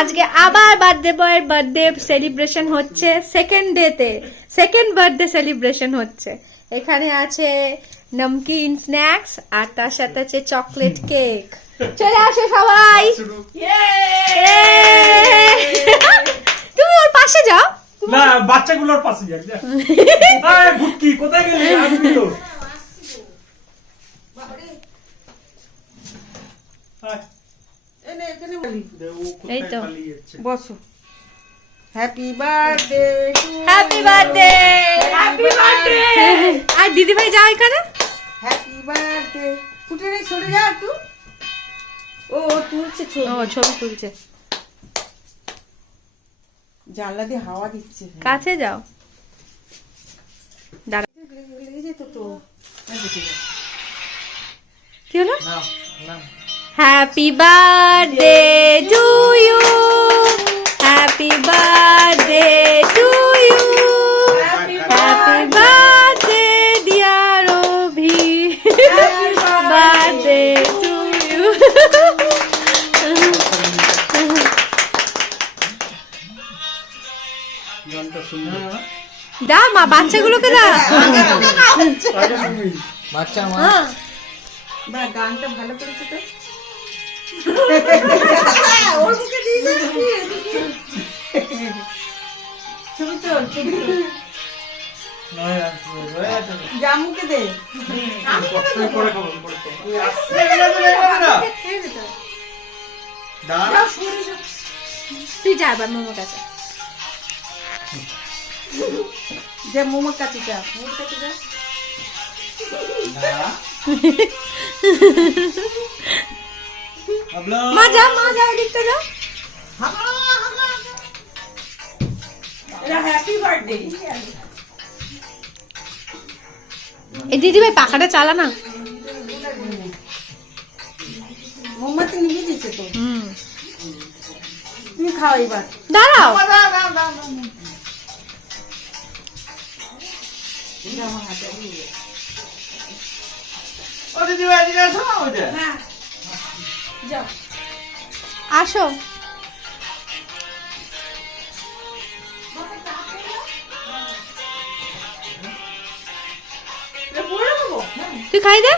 আজকে আবার বার্থডে বয়ের বার্থডে সেলিব্রেশন হচ্ছে, সেকেন্ড ডেতে সেকেন্ড বার্থডে সেলিব্রেশন হচ্ছে। এখানে আছে নমকিন স্ন্যাক্স আর তার সাথে আছে চকলেট কেক। চলে আসো সবাই, তুমি ওর পাশে যাও না, বাচ্চাগুলোর পাশে যাক। ভুটকি কোথায় গেলি? আসবি তো। এই তো বসো। Happy birthday, happy birthday, happy birthday. আর দিদি ভাই যাও এখানে। Happy birthday. ফুটে নেই, সরে যা একটু। ও তুলছে ও ছবি তুলছে, জানলা দিয়ে হাওয়া দিচ্ছে। কাছে যাও। লেগে যেত তো। কি হলো? Happy birthday to you, happy birthday to you, happy birthday dear Abhi, birthday to you. দা মা, বাচ্চাগুলোকে দা। বাচ্চা হ্যাঁ, বা গানটা ভালো করেছে তো। ছবি তোল, ছবি তোল। জামুকে দে। তুই যা এবার মোমোর কাছে। যে মোমোর কাছে যা, মোমোর কাছে যা। মা যা, মা যা, এদিকটা যা। Happy birthday. এই দিদি ভাই পাখাটা চালা না। মোমবাতি নিয়ে দিচ্ছে তো। তুমি খাও এবার। দাঁড়াও, আমার হাতে দিয়ে। যাও। আসো। তুই খাই দে।